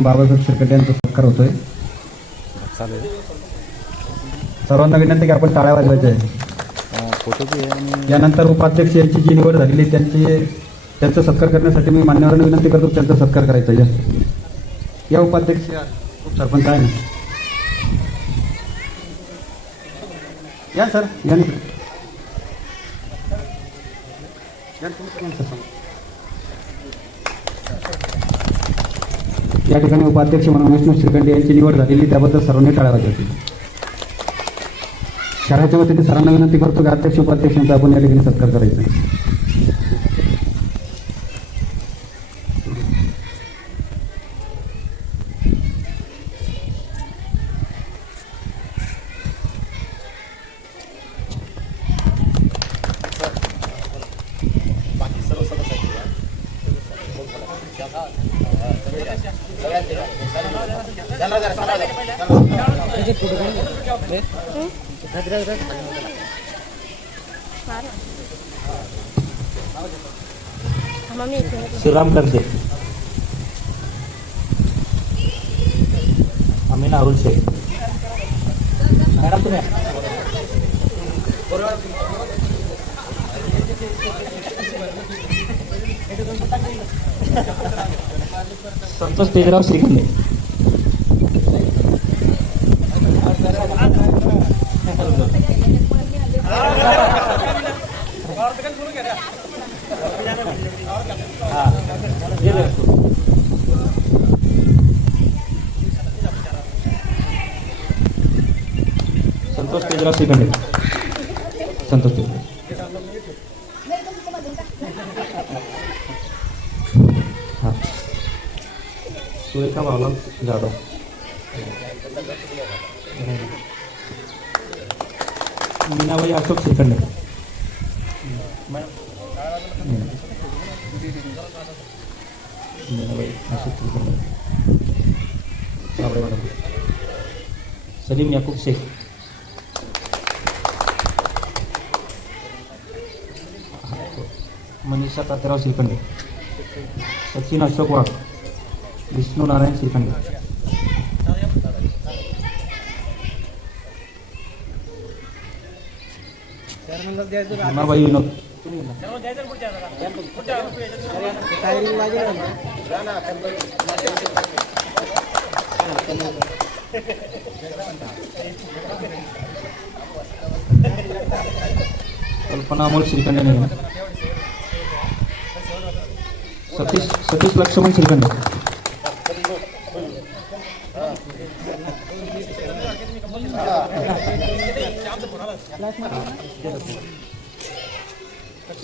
बाबासाहेब शिरकटे यांचा सत्कार होतोय. चालेल. सर्वांना विनंती की आपण टाळ्या वाजवायच्या आहे. यानंतर उपाध्यक्ष यांची जी निवड झालेली त्यांचा सत्कार करण्यासाठी मी मान्यवरांना विनंती करतो त्यांचा सत्कार करायचा. या उपाध्यक्ष सरपंच आहे ना, या सर या या ठिकाणी उपाध्यक्ष म्हणून विष्णू शिरकंडे यांची निवड झालेली त्याबद्दल सर्वांनी टाळ्या वाजवायची. शहराच्या वतीने सर्वांना विनंती करतो की अध्यक्ष उपाध्यक्षांचा आपण या ठिकाणी सत्कार करायचा. श्रीराम करते, अमीना अरुण शेख, मॅडम तुम्ही संतोष तेजराव श्रीखंडे, संतोष तेजराव श्रीखंडे, संतोष तेजराव, हां सुरेखा भावलाल जाधव, मीनाबाई अशोक श्रीखंडे, मीनाबाई अशोक श्रीखंडे, मॅडम सलीम याकूब शेख, मनीषा तात्याराव श्रीखंडे, सचिन अशोक वाघ, विष्णू नारायण श्रीखंडे, भीमाबाई विनोद, कल्पना अमोल श्रीखंडे नाही, सतीश लक्ष्मण श्रीखंडे,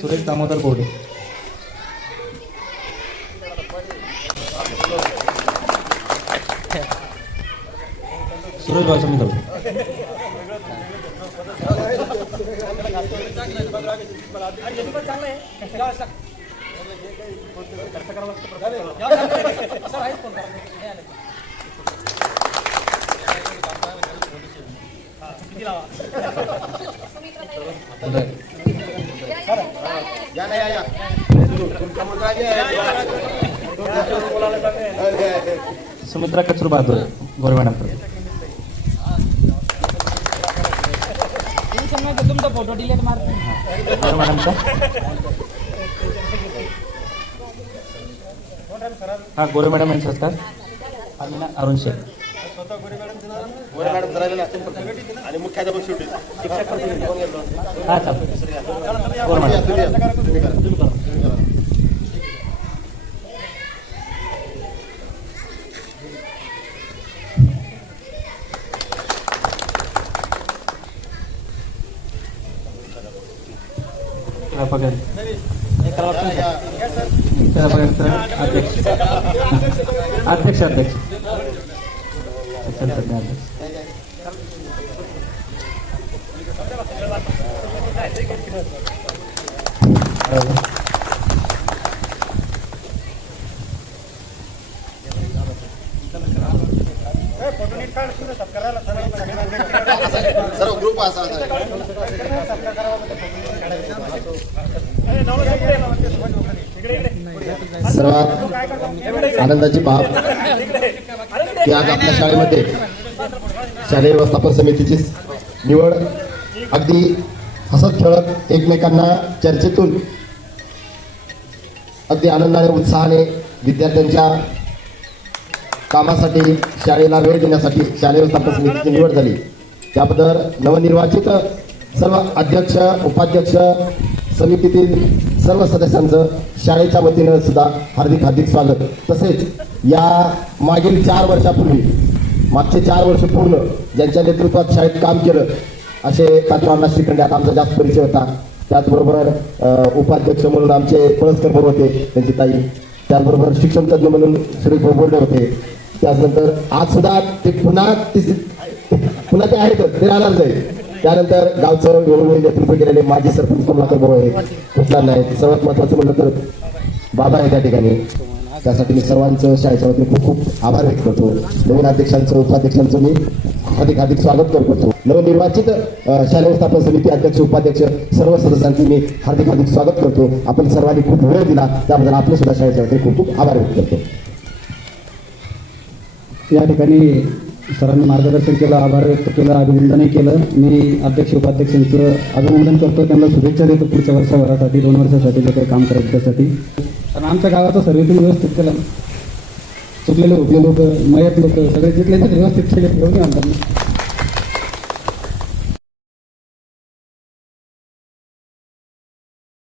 सुरेश दामोदर बोर्डे, सुरेश बासमी दौडे, सुमित्रा कचरू बहादूर गोरे मॅडम, तुमचा फोटो डिलीट मारतो मॅडमचा, हा गोरे मॅडम यांचा सत्कार, अमीना अरुण शेख, आणि मुख्याध्यापक शेवटी हा गोरे मॅडम, अध्यक्ष अध्यक्ष सर्व ग्रुप असा सर्वात आनंदाची बाब की आज आपल्या शाळेमध्ये शालेय व्यवस्थापन समितीची निवड अगदी हसत खेळत एकमेकांना चर्चेतून अगदी आनंदाने उत्साहाने विद्यार्थ्यांच्या कामासाठी शाळेला वेळ देण्यासाठी शालेय व्यवस्थापन समितीची निवड झाली. त्याबद्दल नवनिर्वाचित सर्व अध्यक्ष उपाध्यक्ष समितीतील सर्व सदस्यांचं शाळेच्या वतीनं सुद्धा हार्दिक हार्दिक स्वागत. तसेच या मागील 4 वर्षापूर्वी मागचे 4 वर्ष पूर्ण ज्यांच्या नेतृत्वात शाळेत काम केलं असे तात्वांना श्रीखंडे, आता आमचा जास्त परिचय होता. त्याचबरोबर उपाध्यक्ष म्हणून आमचे पळसकर भाऊ होते, त्यांची ताई. त्याचबरोबर शिक्षण तज्ज्ञ म्हणून सुरेश भाऊ बोर्डे होते. त्यानंतर आज सुद्धा ते पुन्हा ते आहेतच, ते राहणार जाईल. त्यानंतर गावचं वेळोवेळी नेतृत्व केलेले माजी सरपंच कमलाकर भाऊ आहेत, कुठला नाही. सर्वात महत्त्वाचं म्हणलं तर बाबा आहे त्या ठिकाणी. त्यासाठी मी सर्वांचं शाळेच्या वतीने खूप खूप आभार व्यक्त करतो. नवीन अध्यक्षांचं उपाध्यक्षांचं मी हार्दिक हार्दिक स्वागत करतो. नवनिर्वाचित शालेय व्यवस्थापन समिती अध्यक्ष उपाध्यक्ष सर्व सदस्यांचे मी हार्दिक हार्दिक स्वागत करतो. आपण सर्वांनी खूप वेळ दिला त्याबद्दल आपले सुद्धा शाळेच्या वतीने खूप खूप आभार व्यक्त करतो. या ठिकाणी सरांनी मार्गदर्शन केलं, आभार व्यक्त केलं, अभिनंदनही केलं. मी अध्यक्ष उपाध्यक्षांचं अभिनंदन करतो, त्यांना शुभेच्छा देतो पुढच्या वर्षभरासाठी, 2 वर्षासाठी जे काही काम करायचं त्यासाठी. कारण आमच्या गावाचं सर्वेतून व्यवस्थित केलं, चुकलेले उठले लोक, मयत लोक सगळे जिथले व्यवस्थित केले, एवढे म्हणतात.